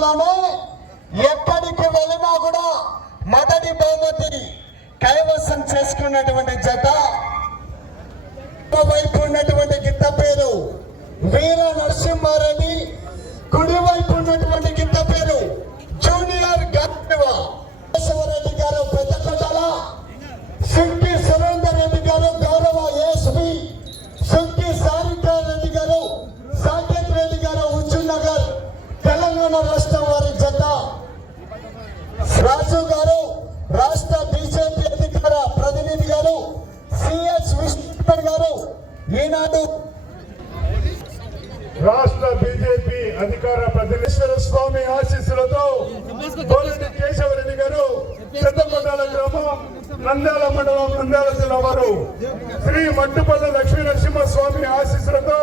లోనే ఎక్కడికి వెళ్ళినా కూడా మొదటి బహుమతి కైవసం చేసుకున్నటువంటి జత. వైపు ఉన్నటువంటి గిత్త పేరు వీర నరసింహారెడ్డి. కుడి వైపు ఉన్నటువంటి గిత్త పేరు జూనియర్ గంధవ గారు పెద్ద సుంకి సురేందర్ రెడ్డి గారు గౌరవ ఏఎస్పి సుంకి సారిత రెడ్డి గారు తెలంగాణ రాష్ట్రం వారి జత. రాజు గారు రాష్ట్ర బీజేపీ అధికార ప్రతినిధి గారు సిఎస్ విష్ణు గారు ఈనాడు రాష్ట్ర బీజేపీ అధికార ప్రతినిధి స్వామి ఆశీస్సులతో కేశవరెడ్డి గారు పెద్దకొండాల గ్రామం నంద్యాల మండలం నంద్యాల జిల్లా వారు. శ్రీ మట్టుపల్లి లక్ష్మీ నరసింహ స్వామి ఆశీస్సులతో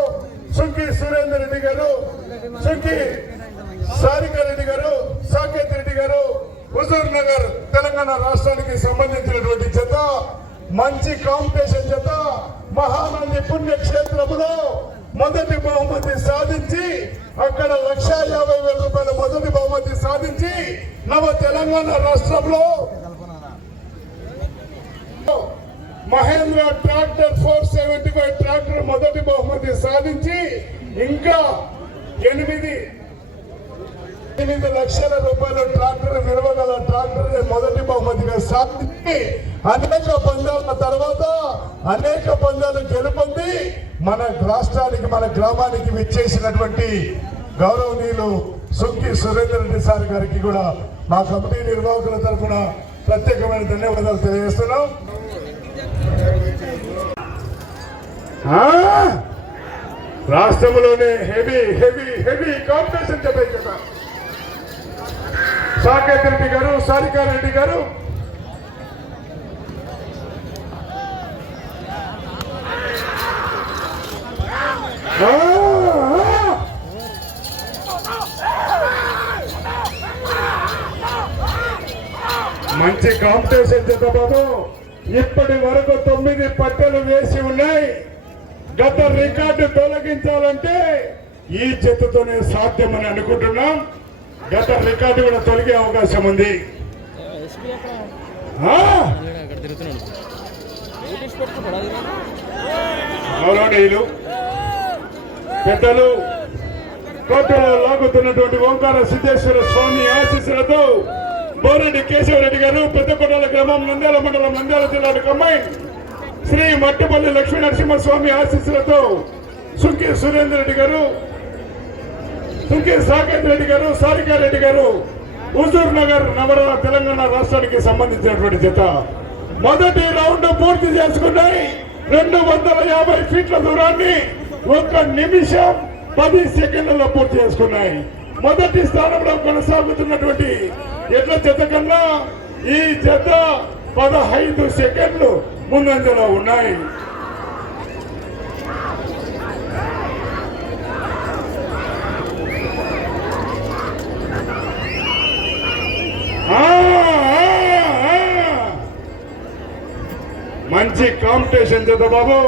సుంకి సురేందర్ రెడ్డి గారు సుంకి సారికారెడ్డి గారు సాకేత్ రెడ్డి గారు హుజూర్ నగర్ తెలంగాణ రాష్ట్రానికి సంబంధించినటువంటి చేత మంచి కాంపిటీషన్ చేత మహానంది పుణ్యక్షేత్రములో మొదటి బహుమతి సాధించి అక్కడ లక్ష యాభై వేల రూపాయల మొదటి బహుమతి సాధించి నవ తెలంగాణ రాష్ట్రంలో Mahindra tractor four seventy five tractor మొదటి బహుమతి సాధించి ఇంకా ఎనిమిది ఎనిమిది లక్షల రూపాయల ట్రాక్టర్ నిలవగల ట్రాక్టర్ మొదటి బహుమతిగా సాధించి అనేక పందాల తర్వాత అనేక పందాలు గెలుపొంది మన రాష్ట్రానికి మన గ్రామానికి విచ్చేసినటువంటి గౌరవనీయులు సుంకి సురేందర్ రెడ్డి సార్ గారికి కూడా మా కమిటీ నిర్వాహకుల తరఫున ప్రత్యేకమైన ధన్యవాదాలు తెలియజేస్తున్నాం. రాష్ట్రంలోనే హెవీ హెవీ హెవీ కాంపిటీషన్ చెప్పాయి కదా సాకేత్ రెడ్డి గారు సారికారెడ్డి గారు. మంచి కాంపిటీషన్ చేత ఇప్పటి వరకు తొమ్మిది పట్టెలు వేసి ఉన్నాయి. గత రికార్డు తొలగించాలంటే ఈ చెత్తతోనే సాధ్యమని అనుకుంటున్నాం. గత రికార్డు కూడా తొలగే అవకాశం ఉంది. గౌరవనీయులు పెద్దలు కోటలో లాగుతున్నటువంటి ఓంకార సిద్ధేశ్వర స్వామి ఆశీస్సులతో బోరెడ్డి కేశవరెడ్డి గారు పెద్దకొండల గ్రామం నంద్యాల మండలం నంద్యాల జిల్లా కంబైన్ శ్రీ మట్టుపల్లి లక్ష్మీ నరసింహస్వామి ఆశీస్సులతో సుంకి సురేందర్ రెడ్డి గారు సుంకి సాకేత్ రెడ్డి గారు సారికా రెడ్డి గారు హుజూర్ నగర్ నగర తెలంగాణ రాష్ట్రానికి సంబంధించినటువంటి జత. మొదటి రౌండ్ పూర్తి చేసుకున్నాయి. రెండు వందల యాభై ఫీట్ల దూరాన్ని ఒక నిమిషం పది సెకండ్లలో పూర్తి చేసుకున్నాయి. మొదటి స్థానంలో కొనసాగుతున్నటువంటి ఎడ్ల జత కన్నా ఈ జత పదహైదు సెకండ్లు ముందంజలో ఉన్నాయి ఆ, ఆ, ఆ. మంచి కాంపిటీషన్ చేత బాబు.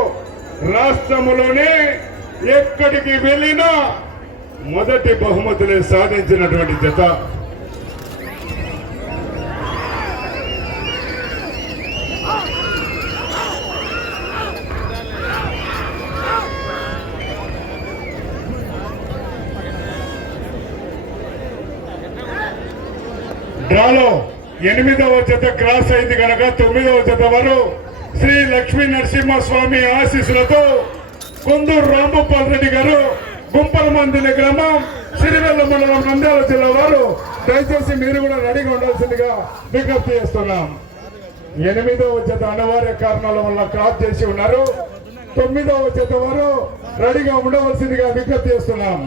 రాష్ట్రములోనే ఎక్కడికి వెళ్ళినా మొదటి బహుమతిని సాధించినటువంటి జత. డ్రాలో ఎనిమిదవ జత క్రాస్ అయింది కనుక తొమ్మిదవ జత వారు శ్రీ లక్ష్మీ నరసింహస్వామి ఆశీస్సులతో కొందూరు రాంభూపాల్ రెడ్డి గారు గుంపల మందిని గ్రామం సిరివెల్ల మండలం నంద్యాల జిల్లా వారు. దయచేసి మీరు కూడా రెడీగా ఉండాల్సిందిగా విజ్ఞప్తి చేస్తున్నాం. ఎనిమిదవ జత అనివార్య కారణాల వల్ల కాల్ చేసి ఉన్నారు. తొమ్మిదవ జత వారు రెడీగా ఉండవలసిందిగా విజ్ఞప్తి చేస్తున్నాం.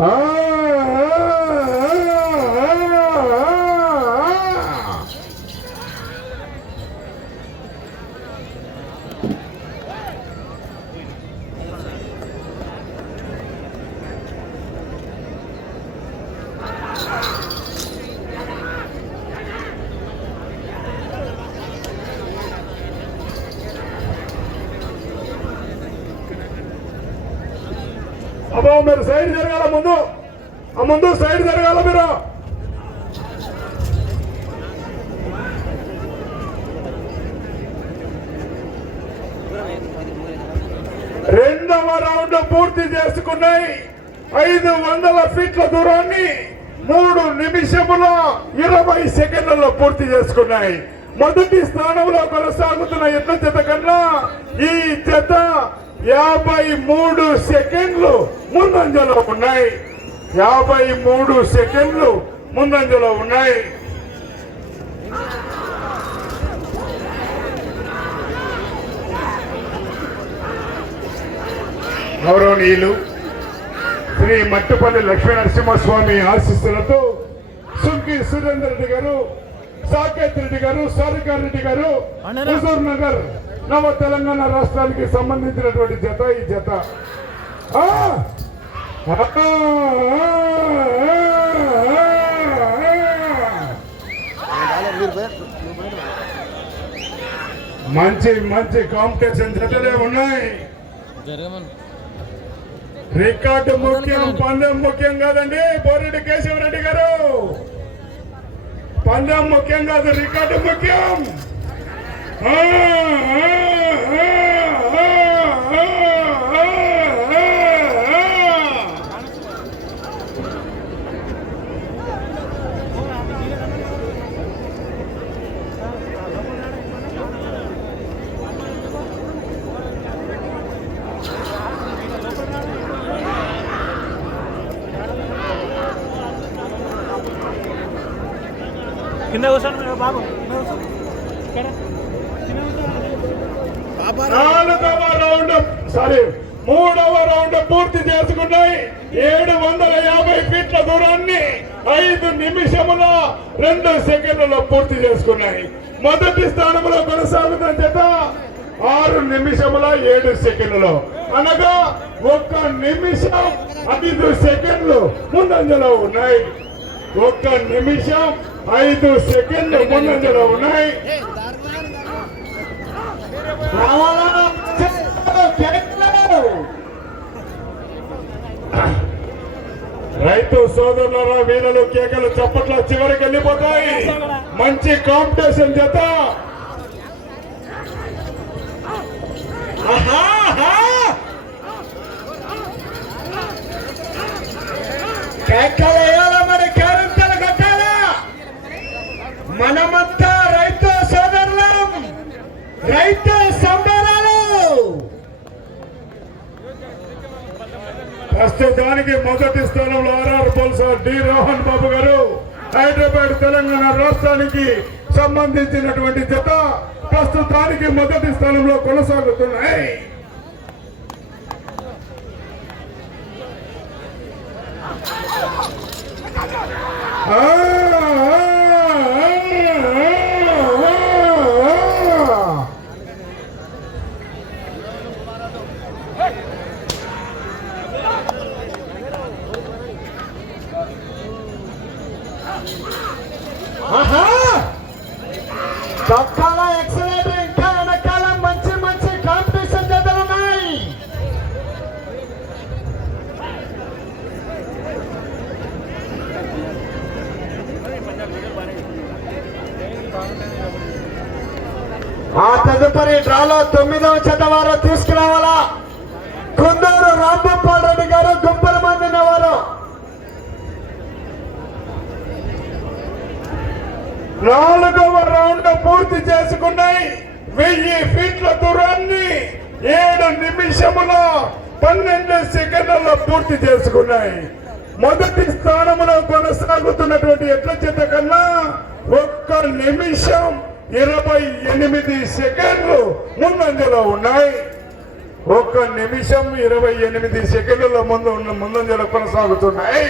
ఆ! మీరు సైడ్ జరగాల ముందు. ఆ ముందు సైడ్ జరగాల మీరు. రెండవ రౌండ్ పూర్తి చేసుకున్నాయి. ఐదు వందల ఫీట్ల దూరాన్ని మూడు నిమిషముల ఇరవై సెకండ్లలో పూర్తి చేసుకున్నాయి. మొదటి స్థానంలో కొనసాగుతున్న ఎట్ల జత కన్నా ఈ జత యాభై మూడు సెకండ్లు ముందంజలో ఉన్నాయి. యాభై మూడు సెకండ్లు ముందంజలో ఉన్నాయి. గౌరవనీయులు శ్రీ మట్టుపల్లి లక్ష్మీ నరసింహస్వామి ఆశీస్సులతో సుంకి సురేందర్ రెడ్డి గారు సాకేత్ రెడ్డి గారు సారికార్ రెడ్డి గారు హుజూర్ నగర్. నవ తెలంగాణ రాష్ట్రానికి సంబంధించినటువంటి జత ఈ జత! మంచి మంచి కాంపిటీషన్ జతలే ఉన్నాయి. రికార్డు ముఖ్యం పందెం ముఖ్యం కాదండి బోరెడ్డి కేశవరెడ్డి గారు. పందెం ముఖ్యం కాదు రికార్డు ముఖ్యం. ఆ, ఆ, ఆ, ఆ, ఆ, ఆ, ఆ, ఆ. కింద కూర్చోండి బాబు కింద కూర్చోండి ఇక్కడ కింద కూర్చోండి నాలుగవ రౌండ్ సారీ మూడవ రౌండ్ పూర్తి చేసుకున్నాయి ఏడు వందల యాభై ఫీట్ల దూరాన్ని ఐదు నిమిషముల రెండు సెకండ్లలో పూర్తి చేసుకున్నాయి. మొదటి స్థానంలో కొనసాగుతున్న జత ఆరు నిమిషముల ఏడు సెకండ్లు అనగా ఒక్క నిమిషం ఐదు సెకండ్లు ముందంజలో ఉన్నాయి. ఒక్క నిమిషం ఐదు సెకండ్లు ముందంజలో ఉన్నాయి. రావాలా? రైతు సోదరులరా వీళ్ళలో కేకలు చప్పట్ల చివరికి వెళ్ళిపోతాయి. మంచి కాంపిటీషన్ చేత కేకలు వేయాలా మరి? కేరింతలు కట్టాలా? మనమంతా రైతు సోదరులం. రైతు సంబరాలు. ప్రస్తుతానికి మొదటి స్థానం డి రోహన్ బాబు గారు హైదరాబాద్ తెలంగాణ రాష్ట్రానికి సంబంధించినటువంటి జత ప్రస్తుతానికి మొదటి స్థానంలో కొనసాగుతున్నాయి. ఆ, తదుపరి డ్రాలో తొమ్మిదవ చెత్త వారు తీసుకురావాలా? కుందూరు రాంభూపాల్ రెడ్డి గారు గుంపల మంది వారు నాలుగవ రౌండ్ పూర్తి చేసుకున్నాయి. వెయ్యి ఫీట్ల దూరాన్ని ఏడు నిమిషముల పన్నెండు సెకండ్లలో పూర్తి చేసుకున్నాయి. మొదటి స్థానంలో కొనసాగుతున్నటువంటి ఎట్ల చేత కన్నా ఒక్క నిమిషం ఇరవై ఎనిమిది సెకండ్లు ముందంజలో ఉన్నాయి. ఒక్క నిమిషం ఇరవై ఎనిమిది సెకండ్ల ముందు ఉన్న ముందంజలో కొనసాగుతున్నాయి.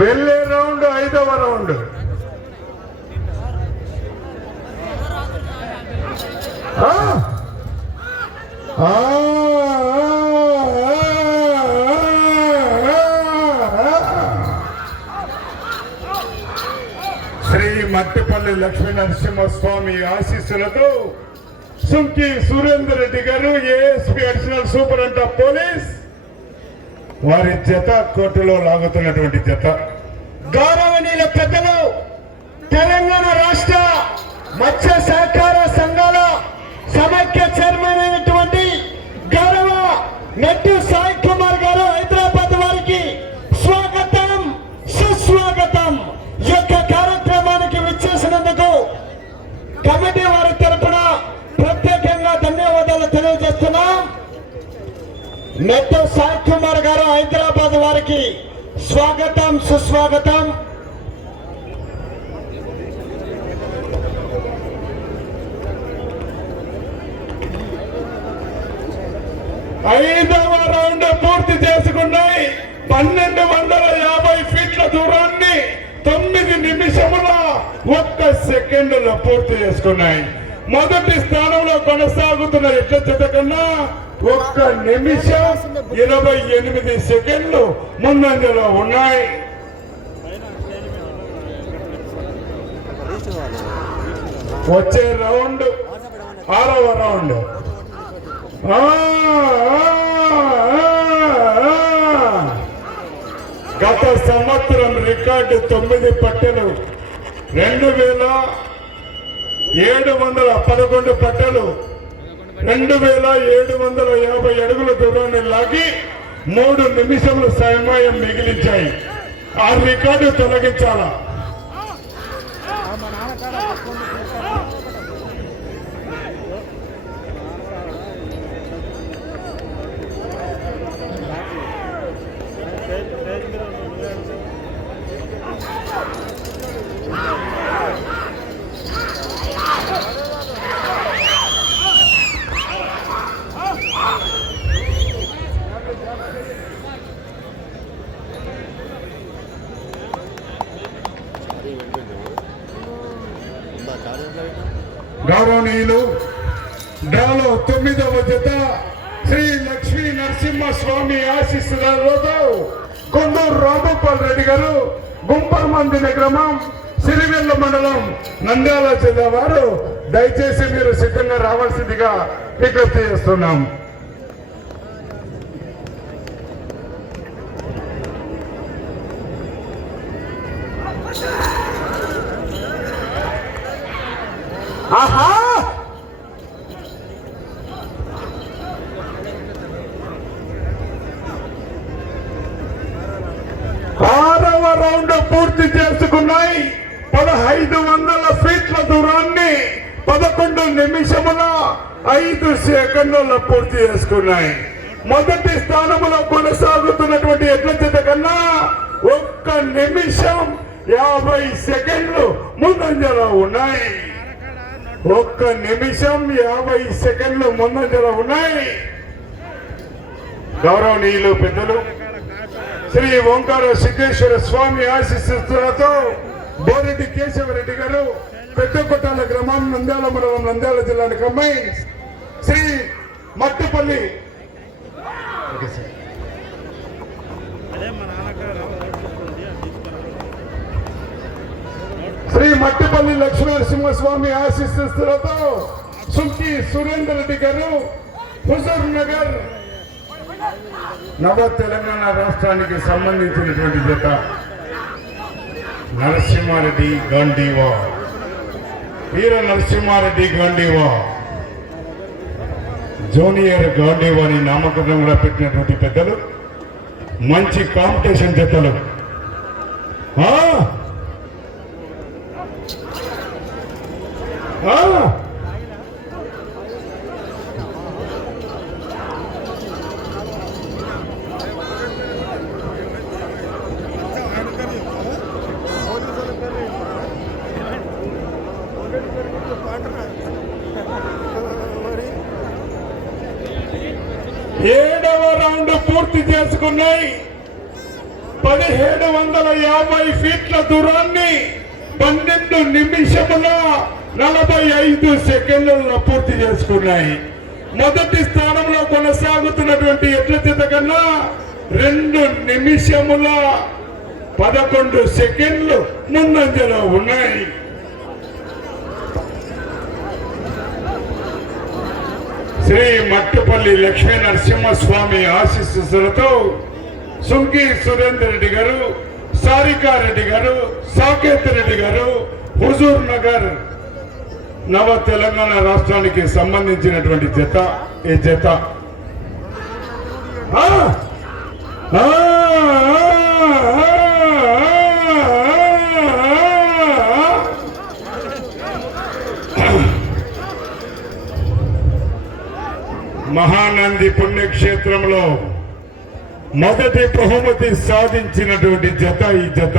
వెళ్ళే రౌండ్ ఐదవ రౌండ్. శ్రీ మట్టిపల్లి లక్ష్మీ నరసింహస్వామి ఆశీస్సులతో సుంకి సురేందర్ రెడ్డి గారు ఏఎస్పీ అడిషనల్ సూపరింట పోలీస్ వారి జత కోర్టులో లాగుతున్నటువంటి జత. గౌరవనీయుల పెద్దలు తెలంగాణ రాష్ట్ర మత్స్య సహకార సంఘాల సమైక్య చైర్మన్ నెట్టి సాయి కుమార్ గారు హైదరాబాద్ వారికి స్వాగతం సుస్వాగతం. ఈ యొక్క కార్యక్రమానికి విచ్చేసినందుకు కమిటీ వారి తరపున ప్రత్యేకంగా ధన్యవాదాలు తెలియజేస్తున్నాం. నెట్టు సాయి కుమార్ గారు హైదరాబాద్ వారికి స్వాగతం సుస్వాగతం. ఐదవ రౌండ్ పూర్తి చేసుకున్నాయి. పన్నెండు వందల యాభై ఫీట్ల దూరాన్ని తొమ్మిది నిమిషముల ఒక్క సెకండ్లో పూర్తి చేసుకున్నాయి. మొదటి స్థానంలో కొనసాగుతున్న ఎట్ల జత కన్నా ఒక్క నిమిషం ఇరవై ఎనిమిది సెకండ్లు ముందంజలో ఉన్నాయి. వచ్చే రౌండ్ ఆరవ రౌండ్. గత సంవత్సరం రికార్డు తొమ్మిది పట్టెలు రెండు వేల ఏడు వందల పదకొండు పట్టెలు రెండు వేల ఏడు వందల యాభై అడుగుల దూరాన్ని లాగి మూడు నిమిషములు సమయం మిగిలించాయి. ఆ రికార్డు తొలగించాలా? నరసింహ స్వామి ఆశీస్సులతో కొందూరు రామగోపాల్ రెడ్డి గారు గుంపర్మందిన గ్రామం సిరివెల్ల మండలం నంద్యాల జిల్లా వారు. దయచేసి మీరు సిద్ధంగా రావాల్సిందిగా విజ్ఞప్తి చేస్తున్నాం ఆహా ఆరవ రౌండ్ పూర్తి చేసుకున్నాయి పదహైదు వందల ఫీట్ల దూరాన్ని పదకొండు నిమిషముల ఐదు సెకండ్ల పూర్తి చేసుకున్నాయి. మొదటి స్థానంలో కొనసాగుతున్నటువంటి ఎడ్ల చేత కన్నా ఒక్క నిమిషం యాభై సెకండ్లు ముందంజలో ఉన్నాయి. ఒక్క నిమిషం యాభై సెకండ్లు ముందంజలో ఉన్నాయి. గౌరవనీయులు పెద్దలు శ్రీ ఓంకార సిద్ధేశ్వర స్వామి ఆశీస్సులతో బోరెడ్డి కేశవరెడ్డి గారు పెద్ద కొట్టాల గ్రామం నంద్యాల మండలం నంద్యాల జిల్లానికి అమ్మాయి శ్రీ మట్టుపల్లి. శ్రీ మట్టిపల్లి లక్ష్మీనరసింహస్వామి ఆశీస్సులతో సుంకి సురేందర్ రెడ్డి గారు హుజూర్ నగర్. నవ తెలంగాణ రాష్ట్రానికి సంబంధించినటువంటి జత నరసింహారెడ్డి గాంధీవా వీర నరసింహారెడ్డి గాంధీవా జూనియర్ గాంధీవాని నామకరణం కూడా పెట్టినటువంటి పెద్దలు. మంచి కాంపిటీషన్ జతలు ఆ! ఆ! ఏడవ రౌండ్ పూర్తి చేసుకున్నాయి. పదిహేడు వందల యాభై ఫీట్ల దూరాన్ని పన్నెండు నిమిషముల నలభై ఐదు సెకండ్లలో పూర్తి చేసుకున్నాయి. మొదటి స్థానంలో కొనసాగుతున్నటువంటి ఎట్ల చేత కన్నా రెండు నిమిషముల పదకొండు సెకండ్లు ముందంజలో ఉన్నాయి. శ్రీ మట్టుపల్లి లక్ష్మీ నరసింహస్వామి ఆశీస్సులతో సుంకి సురేందర్ రెడ్డి గారు సారికారెడ్డి గారు సాకేత్ రెడ్డి గారు హుజూర్ నగర్ నవ తెలంగాణ రాష్ట్రానికి సంబంధించినటువంటి జత ఈ జత? మహానంది పుణ్యక్షేత్రంలో మొదటి బహుమతి సాధించినటువంటి జత ఈ జత.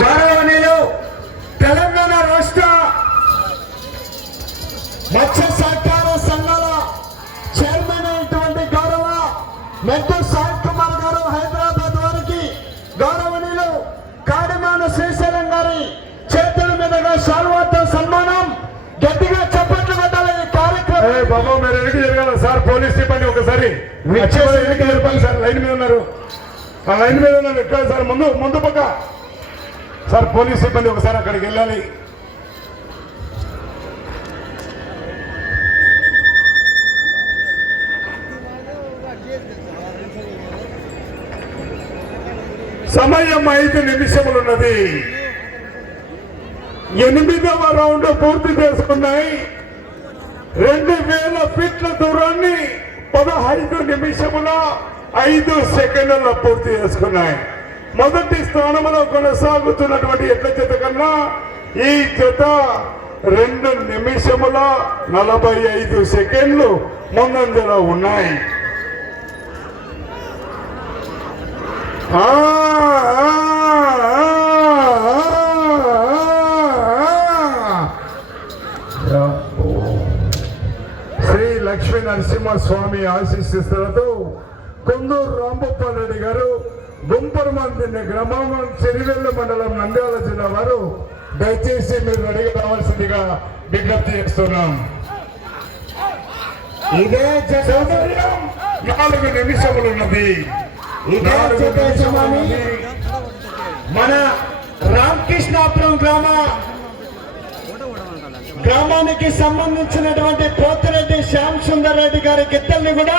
గౌరవనీయులు తెలంగాణ రాష్ట్ర మత్స్య సహకార సంఘాల చైర్మన్ అయినటువంటి గౌరవ మెట్టు సాయి కుమార్ గారు హైదరాబాద్ వారికి గౌరవనీయులు కాడిమాన శ్రీశైలం గారి చేతుల మీదుగా శాల్వాతో సన్మానం గట్టిగా చప్పట్లు కొట్టాలి ఈ ఏ కార్యక్రమం బాబు మీరు వెనక్కి జరగాల సార్ పోలీస్ సిబ్బంది ఒకసారి వచ్చే వాళ్ళు వెనక్కి జరపాలి సార్ లైన్ మీద ఉన్నారు ఆ లైన్ మీద ఉన్నారు ఎక్కడ? సార్ ముందు ముందు పక్క. సార్ పోలీస్ సిబ్బంది ఒకసారి అక్కడికి వెళ్ళాలి. సమయం ఐదు నిమిషములున్నది. ఎనిమిదవ రౌండ్ పూర్తి చేసుకున్నాయి. రెండు వేల ఫీట్ల దూరాన్ని పదహైదు నిమిషముల ఐదు సెకండ్ల పూర్తి చేసుకున్నాయి. మొదటి స్థానంలో కొనసాగుతున్నటువంటి ఎట్ల జత కన్నా ఈ జత రెండు నిమిషముల నలభై ఐదు సెకండ్లు ముందంజలో ఉన్నాయి. శ్రీ లక్ష్మీ నరసింహస్వామి ఆశీస్సులతో కొందూరు రాంభూపాల్ రెడ్డి గారు గుంపరమందిని గ్రామం చెరివెల్లి మండలం నంద్యాల జిల్లా వారు దయచేసి మీరు రెడీ కావాల్సిందిగా విజ్ఞప్తి చేస్తున్నాం ఇదే నాలుగు నిమిషములు. ఉన్నది. మన రామకృష్ణాపురం గ్రామ గ్రామానికి సంబంధించినటువంటి పోతిరెడ్డి శ్యామ్ సుందర్ రెడ్డి గారి గిత్తల్ని కూడా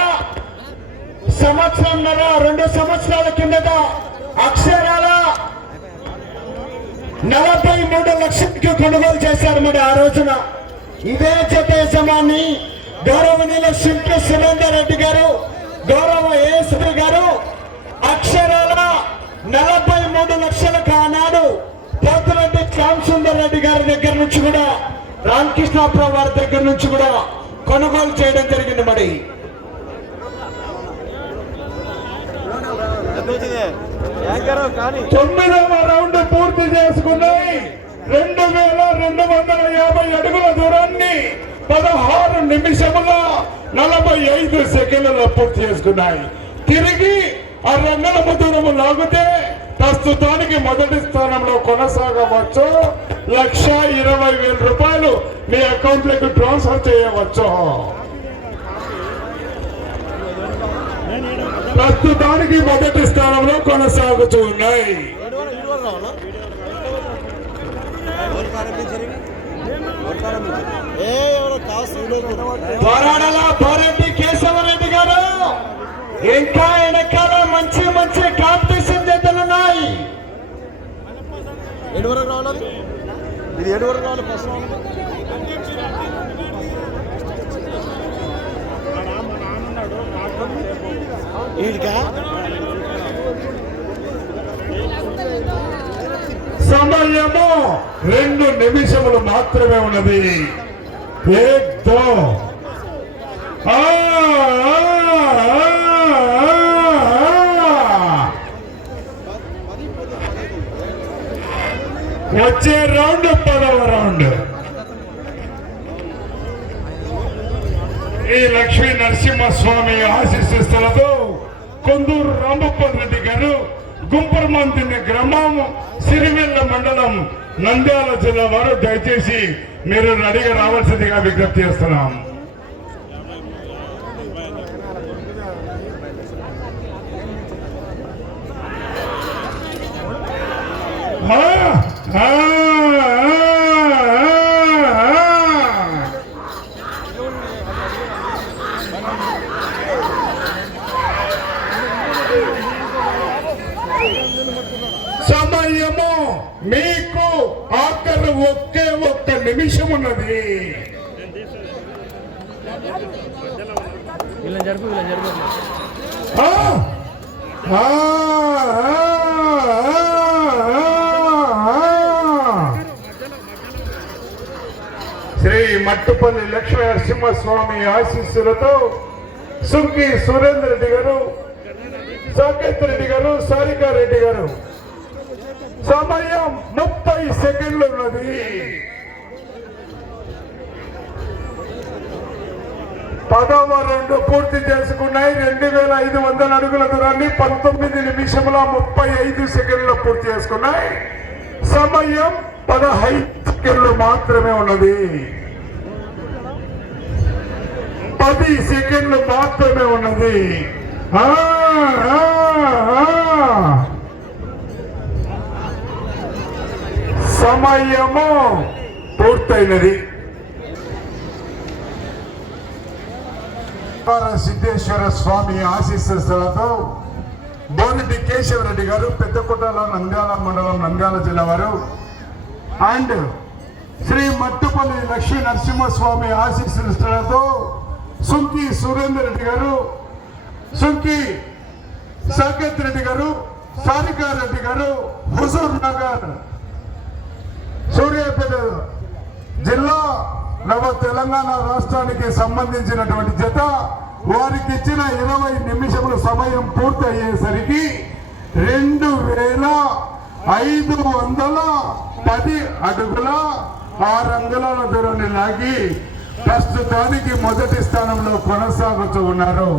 సంవత్సరంన్నర రెండు సంవత్సరాల కిందట అక్షరాల నలభై మూడు లక్షలకి కొనుగోలు చేశారు మరి ఆ రోజున. ఇదే జత యజమాని గౌరవనీయుల శిల్పి సురేందర్ రెడ్డి గారు గౌరవ ఏఎస్పీ గారు అక్షరాల నలభై మూడు లక్షలకు ఆనాడు పోతురెడ్డి శ్యామసుందర్ రెడ్డి గారి దగ్గర నుంచి కూడా రామకృష్ణాపురం వారి దగ్గర నుంచి కూడా కొనుగోలు చేయడం జరిగింది మరి. తొమ్మిదవ రౌండ్ పూర్తి చేసుకున్నాయి. రెండు వేల రెండు వందల యాభై అడుగుల దూరాన్ని పదహారు నిమిషముల నలభై ఐదు సెకండ్లలో పూర్తి చేసుకున్నాయి. తిరిగి ఆ రంగనము దూరము లాగితే ప్రస్తుతానికి మొదటి స్థానంలో కొనసాగవచ్చు. లక్ష ఇరవై వేల రూపాయలు మీ అకౌంట్లోకి ట్రాన్స్ఫర్ చేయవచ్చు. ప్రస్తుతానికి మొదటి స్థానంలో కొనసాగుతూ ఉన్నాయి. పోరాడాల పోరెడ్డి కేశవరెడ్డి గారు ఇంకా వెనకాల మంచి మంచి కాంపిటీషన్ జతలు ఉన్నాయి. ఏడు వరకు రావాలి? ఇది ఏడు వరకు రావాలి? ఫస్ట్ రౌండ్ వీడికా? సమయము రెండు నిమిషములు మాత్రమే ఉన్నది. ఏక్ ఆ, వచ్చే రౌండ్ పదవ రౌండ్. ఈ లక్ష్మీ నరసింహస్వామి ఆశీస్సులతో కొందూరు రామప్పన్ రెడ్డి గారు గుంపరమంతిన గ్రామం సిరివెల్ల మండలం నంద్యాల జిల్లా వారు దయచేసి మీరు రెడీగా రావాల్సిందిగా విజ్ఞప్తి చేస్తున్నాం. ఆ, ఆ, ఆ, ఆ. సమయము మీకు ఆఖరి ఒకే ఒక్క నిమిషం ఉన్నది. శ్రీ మట్టుపల్లి లక్ష్మీ నరసింహస్వామి ఆశీస్సులతో సుంకి సురేందర్ రెడ్డి గారు సాకేత్ రెడ్డి గారు సారికా రెడ్డి గారు సమయం ముప్పై సెకండ్లు ఉన్నది. పదవ రెండు పూర్తి చేసుకున్నాయి. రెండు వేల ఐదు వందల అడుగుల దూరాన్ని పంతొమ్మిది నిమిషముల ముప్పై ఐదు సెకండ్లు పూర్తి చేసుకున్నాయి. సమయం పదహైదు సెకండ్లు మాత్రమే ఉన్నది. పది సెకండ్లు మాత్రమే ఉన్నది. సమయము పూర్తయినది. సిద్ధేశ్వర స్వామి ఆశీస్సులతో బోరెడ్డి కేశవరెడ్డి గారు పెద్దకొట్టాల నంద్యాల మండలం నంద్యాల జిల్లా వారు. అండ్ శ్రీ మట్టుపల్లి లక్ష్మీ నరసింహస్వామి ఆశీస్సులతో సుంకి సురేందర్ రెడ్డి గారు సుంకి సాకేత్ రెడ్డి గారు సారికా రెడ్డి గారు హుజూర్ నగర్ సూర్యాపేట జిల్లా నవ తెలంగాణ రాష్ట్రానికి సంబంధించినటువంటి జత వారికి ఇచ్చిన ఇరవై నిమిషముల సమయం పూర్తి అయ్యేసరికి రెండు వేల ఐదు వందల పది అడుగుల ఆరు అంగుళాల దూరాన్ని లాగి ప్రస్తుతానికి మొదటి స్థానంలో కొనసాగుతూ ఉన్నారు.